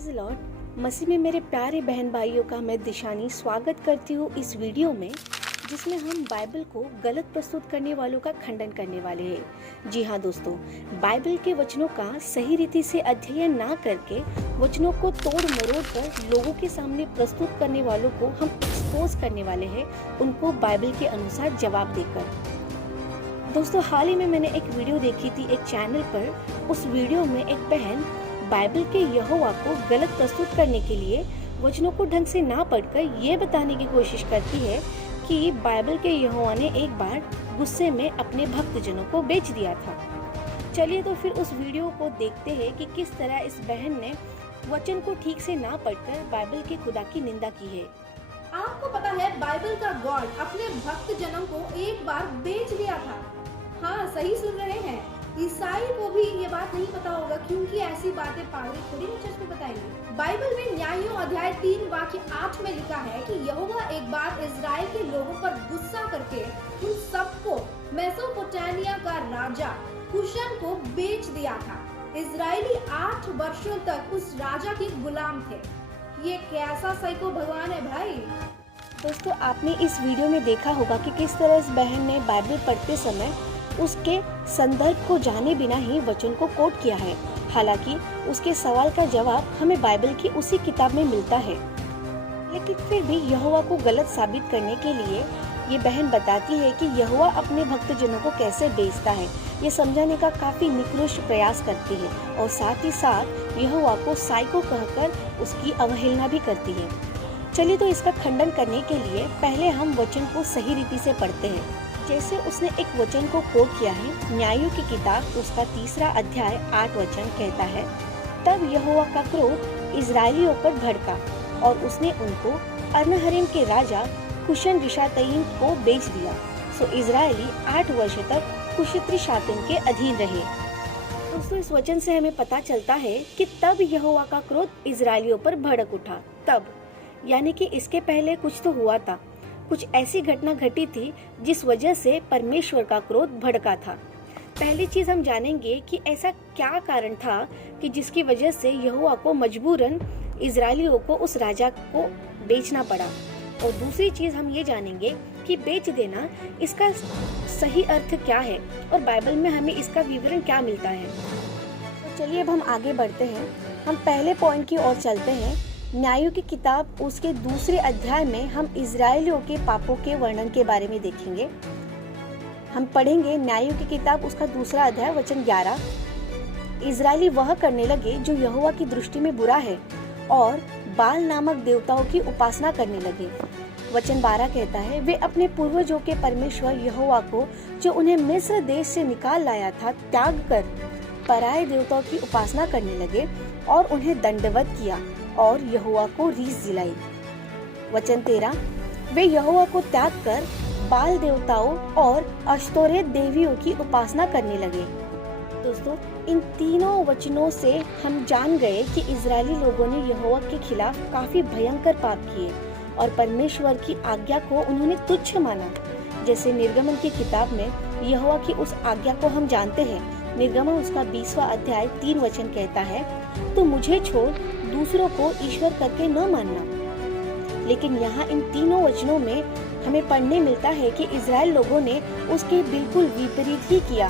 Praise the Lord. मसीह में मेरे प्यारे बहन भाइयों का मैं दिशानी स्वागत करती हूँ इस वीडियो में, जिसमें हम बाइबल को गलत प्रस्तुत करने वालों का खंडन करने वाले हैं। जी हाँ दोस्तों, बाइबल के वचनों का सही रीति से अध्ययन ना करके वचनों को तोड़ मरोड़ कर लोगों के सामने प्रस्तुत करने वालों को हम एक्सपोज करने वाले हैं, उनको बाइबल के अनुसार जवाब देकर। दोस्तों, हाल ही में मैंने एक वीडियो देखी थी एक चैनल पर। उस वीडियो में एक बहन बाइबल के यहोवा को गलत प्रस्तुत करने के लिए वचनों को ढंग से ना पढ़कर ये बताने की कोशिश करती है कि बाइबल के यहोवा ने एक बार गुस्से में अपने भक्तजनों को बेच दिया था। चलिए तो फिर उस वीडियो को देखते हैं कि किस तरह इस बहन ने वचन को ठीक से ना पढ़कर बाइबल के खुदा की निंदा की है। आपको पता है बाइबल का गॉड अपने भक्तजनों को एक बार बेच दिया था। हाँ, सही सुन रहे हैं। ईसाई को भी ये बात नहीं पता होगा, क्योंकि ऐसी बातें पादरी थोड़ी ना चर्च में बताएंगे। बाइबल में न्यायों अध्याय 3 वाक्य 8 में लिखा है कि यहोवा एक बार इजराइल के लोगों पर गुस्सा करके उन सबको मेसोपोटामिया का राजा कुशन को बेच दिया था। इजरायली 8 वर्षों तक उस राजा के गुलाम थे। ये कैसा साइको भगवान है भाई। दोस्तों, आपने इस वीडियो में देखा होगा कि किस तरह इस बहन ने बाइबल पढ़ते समय उसके संदर्भ को जाने बिना ही वचन को कोट किया है। हालांकि उसके सवाल का जवाब हमें बाइबल की उसी किताब में मिलता है, लेकिन फिर भी यहोवा को गलत साबित करने के लिए ये बहन बताती है कि यहोवा अपने भक्तजनों को कैसे बेचता है। ये समझाने का काफी निकृष्ट प्रयास करती है और साथ ही साथ यहोवा को साइको कहकर उसकी अवहेलना भी करती है। चलिए तो इसका खंडन करने के लिए पहले हम वचन को सही रीति से पढ़ते हैं। जैसे उसने एक वचन को कोट किया है, न्यायों की किताब उसका 3 अध्याय 8 वचन कहता है, तब यहोवा का क्रोध इजराइलियों पर भड़का और उसने उनको अर्नहरेम के राजा कुशन रिशातईम को बेच दिया। सो इजरायली 8 वर्ष तक कुशित रिशातईम के अधीन रहे। दोस्तों, इस वचन से हमें पता चलता है कि तब यहोवा का क्रोध इजराइलियों पर भड़क उठा। तब यानी कि इसके पहले कुछ तो हुआ था, कुछ ऐसी घटना घटी थी जिस वजह से परमेश्वर का क्रोध भड़का था। पहली चीज हम जानेंगे कि ऐसा क्या कारण था कि जिसकी वजह से यहोवा को मजबूरन इजरायलियों को उस राजा को बेचना पड़ा। और दूसरी चीज हम ये जानेंगे कि बेच देना इसका सही अर्थ क्या है और बाइबल में हमें इसका विवरण क्या मिलता है। तो चलिए अब हम आगे बढ़ते हैं। हम पहले पॉइंट की ओर चलते हैं। न्यायों की किताब उसके 2 अध्याय में हम इजरायलियों के पापों के वर्णन के बारे में देखेंगे। हम पढ़ेंगे न्यायों की किताब उसका 2 अध्याय वचन 11। इजरायली वह करने लगे जो यहोवा की दृष्टि में बुरा है और बाल नामक देवताओं की उपासना करने लगे। वचन 12 कहता है, वे अपने पूर्वजों के परमेश्वर यहोवा को जो उन्हें मिस्र देश से निकाल लाया था त्याग कर पराये देवताओं की उपासना करने लगे और उन्हें दंडवत किया और यहोवा को रीस दिलाई। वचन 13, वे यहोवा को त्याग कर बाल देवताओं और अश्तोरेत देवियों की उपासना करने लगे। दोस्तों, इन तीनों वचनों से हम जान गए कि इजरायली लोगों ने यहोवा के खिलाफ काफी भयंकर पाप किए और परमेश्वर की आज्ञा को उन्होंने तुच्छ माना। जैसे निर्गमन की किताब में यहोवा की उस आज्ञा को हम जानते हैं। निर्गमन उसका 20वां अध्याय 3 वचन कहता है, तो मुझे छोड़ दूसरों को ईश्वर करके न मानना। लेकिन यहाँ इन तीनों वचनों में हमें पढ़ने मिलता है कि इजराइल लोगों ने उसके बिल्कुल विपरीत ही किया।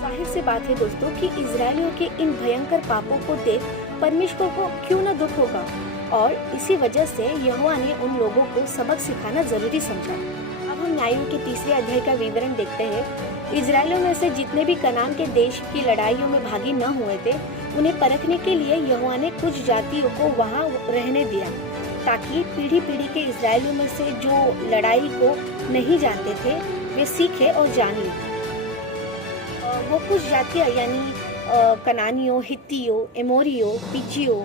जाहिर सी बात है दोस्तों कि इजरायलियों के इन भयंकर पापों को देख परमेश्वर को क्यों न दुख होगा, और इसी वजह से यहोवा ने उन लोगों को सबक सिखाना जरूरी समझा। अब हम न्यायों के 3 अध्याय का विवरण देखते हैं। इजरायलियों में से जितने भी कनान के देश की लड़ाइयों में भागी न हुए थे, उन्हें परखने के लिए यहोवा ने कुछ जातियों को वहां रहने दिया, ताकि पीढ़ी पीढ़ी के इजरायलियों में से जो लड़ाई को नहीं जानते थे वे सीखे और जान लें। वो कुछ जातियाँ यानी कनानियों, हित्तियों, एमोरियों, पिचियों,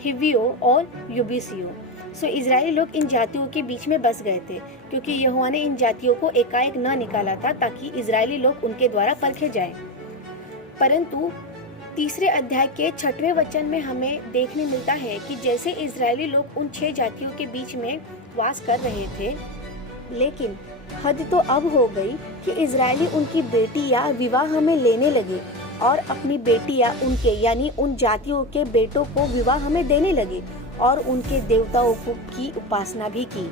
हिवियों और युबूसियों। सो इजरायली लोग इन जातियों के बीच में बस गए थे, क्योंकि यहोवा ने इन जातियों को एकाएक न निकाला था ताकि इजरायली लोग उनके द्वारा परखे जाएं। परंतु 3 अध्याय के 6वें वचन में हमें देखने मिलता है कि जैसे इजरायली लोग उन 6 जातियों के बीच में वास कर रहे थे, लेकिन हद तो अब हो गई कि इजरायली उनकी बेटी या विवाह में लेने लगे। और अपनी बेटियां उनके यानी उन जातियों के बेटों को विवाह हमें देने लगे और उनके देवताओं को की उपासना भी की।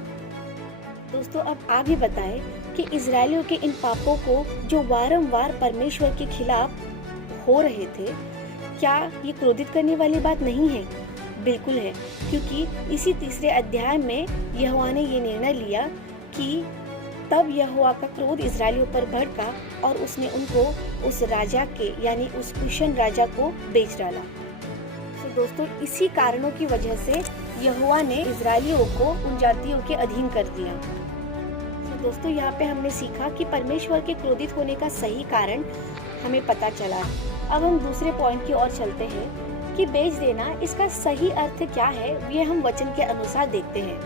दोस्तों अब आप ही बताएं कि इजरायलियों के इन पापों को जो वारंवार परमेश्वर के खिलाफ हो रहे थे, क्या ये क्रोधित करने वाली बात नहीं है? बिल्कुल है, क्योंकि इसी तीसरे अध्याय में यहोवा ने ये निर्णय लिया कि तब यहोवा का क्रोध इजरायलियों पर भड़का और उसने उनको उस राजा के यानी उस कुशन राजा को बेच डाला। तो दोस्तों इसी कारणों की वजह से यहोवा ने इजरायलियों को उन जातियों के अधीन कर दिया। तो दोस्तों यहाँ पे हमने सीखा कि परमेश्वर के क्रोधित होने का सही कारण हमें पता चला। अब हम दूसरे पॉइंट की ओर चलते हैं कि बेच देना, इसका सही अर्थ क्या है, ये हम वचन के अनुसार देखते हैं।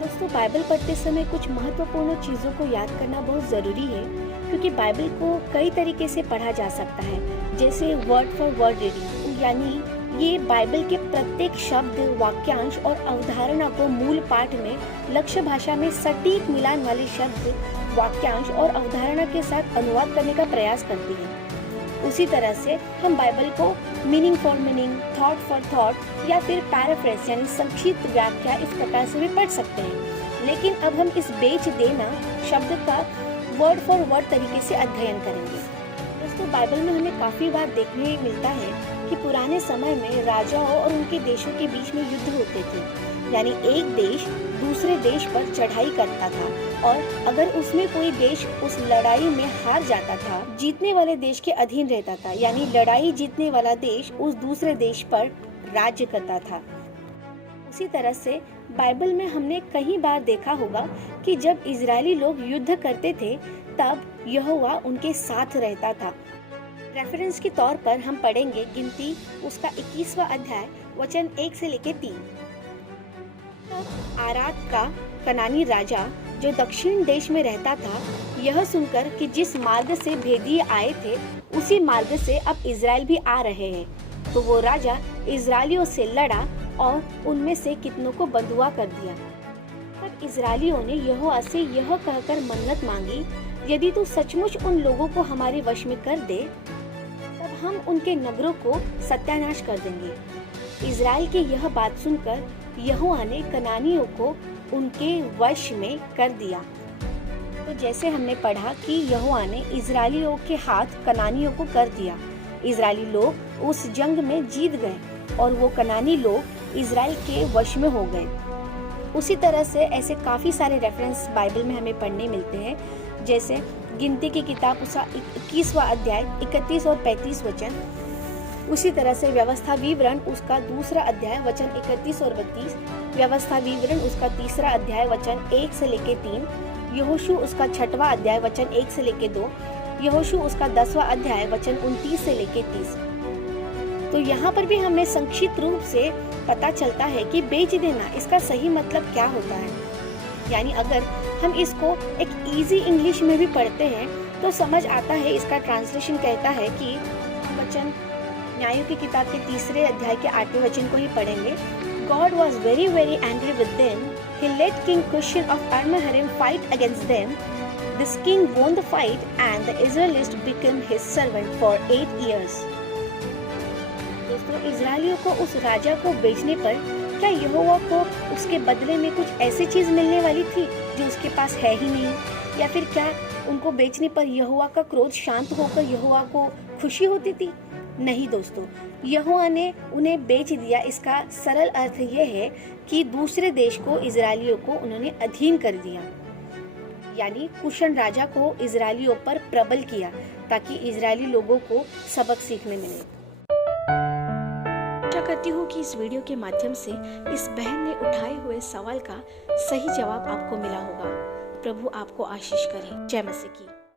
दोस्तों बाइबल पढ़ते समय कुछ महत्वपूर्ण चीजों को याद करना बहुत जरूरी है, क्योंकि बाइबल को कई तरीके से पढ़ा जा सकता है, जैसे वर्ड फॉर वर्ड रीडिंग, यानी ये बाइबल के प्रत्येक शब्द, वाक्यांश और अवधारणा को मूल पाठ में लक्ष्य भाषा में सटीक मिलान वाले शब्द, वाक्यांश और अवधारणा के साथ अनुवाद करने का प्रयास करती है। उसी तरह से हम बाइबल को meaning for meaning, thought for thought या फिर पैराफ्रेज यानी संक्षिप्त व्याख्या इस प्रकार से भी पढ़ सकते हैं। लेकिन अब हम इस बेच देना शब्द का वर्ड फॉर वर्ड तरीके से अध्ययन करेंगे। दोस्तों बाइबल में हमें काफी बार देखने मिलता है कि पुराने समय में राजाओं और उनके देशों के बीच में युद्ध होते थे, यानी एक देश दूसरे देश पर चढ़ाई करता था और अगर उसमें कोई देश उस लड़ाई में हार जाता था, जीतने वाले देश के अधीन रहता था, यानी लड़ाई जीतने वाला देश उस दूसरे देश पर राज्य करता था। उसी तरह से बाइबल में हमने कई बार देखा होगा कि जब इजरायली लोग युद्ध करते थे तब यहोवा उनके साथ रहता था। रेफरेंस के तौर पर हम पढ़ेंगे गिनती उसका 21वां अध्याय वचन 1 से लेकर 3। आराद का कनानी राजा जो दक्षिण देश में रहता था, यह सुनकर कि जिस मार्ग से भेदिए आए थे उसी मार्ग से अब इजराइल भी आ रहे हैं, तो वो राजा इजरायलियों से लड़ा और उनमें से कितनों को बंधुआ कर दिया। तब इजरायलियों ने यहोवा से यह कहकर मन्नत मांगी, यदि तू सचमुच उन लोगों को हमारे वश में कर दे तब हम उनके नगरों को सत्यानाश कर देंगे। इजराइल की यह बात सुनकर यहोवा ने कनानियों को उनके वश में कर दिया। तो जैसे हमने पढ़ा कि यहोवा ने इजरायलियों के हाथ कनानियों को कर दिया, इजरायली लोग उस जंग में जीत गए और वो कनानी लोग इजराइल के वश में हो गए। उसी तरह से ऐसे काफी सारे रेफरेंस बाइबल में हमें पढ़ने मिलते हैं, जैसे गिनती की किताब उसका 21वां अध्याय 31 और 35 वचन, उसी तरह से व्यवस्था विवरण उसका 2रा अध्याय वचन 31 और 32, व्यवस्था विवरण उसका 3रा अध्याय वचन 1 से लेके 3, यहोशू उसका 6वां अध्याय वचन 1 से लेके 2, यहोशू उसका 10वां अध्याय वचन 29 से लेके 30। तो यहाँ पर भी हमें संक्षिप्त रूप से पता चलता है कि बेच देना इसका सही मतलब क्या होता है। यानी अगर हम इसको एक इजी इंग्लिश में भी पढ़ते हैं तो समझ आता है। इसका ट्रांसलेशन कहता है कि वचन न्यायों की किताब के 3रे अध्याय के 8वें वचन को ही पढ़ेंगे। God was very very angry with them. He let King Cushan of Armaharim fight against them. This king won the fight and the Israelites became his servant for 8 years. दोस्तों इजरायलियों को उस राजा को बेचने पर क्या यहोवा को उसके बदले में कुछ ऐसी चीज मिलने वाली थी जो उसके पास है ही नहीं, या फिर क्या उनको बेचने पर यहोवा का क्रोध शांत होकर यहोवा को खुशी होती थी? नहीं दोस्तों, यहोवा ने उन्हें बेच दिया। इसका सरल अर्थ यह है कि दूसरे देश को इजरायलियों को उन्होंने अधीन कर दिया, यानी कुशन राजा को इजरायलियों पर प्रबल किया ताकि इजरायली लोगों को सबक सीखने मिले। आशा करती हूँ कि इस वीडियो के माध्यम से इस बहन ने उठाए हुए सवाल का सही जवाब आपको मिला होगा। प्रभु आपको आशीष करे। जय मसीह की।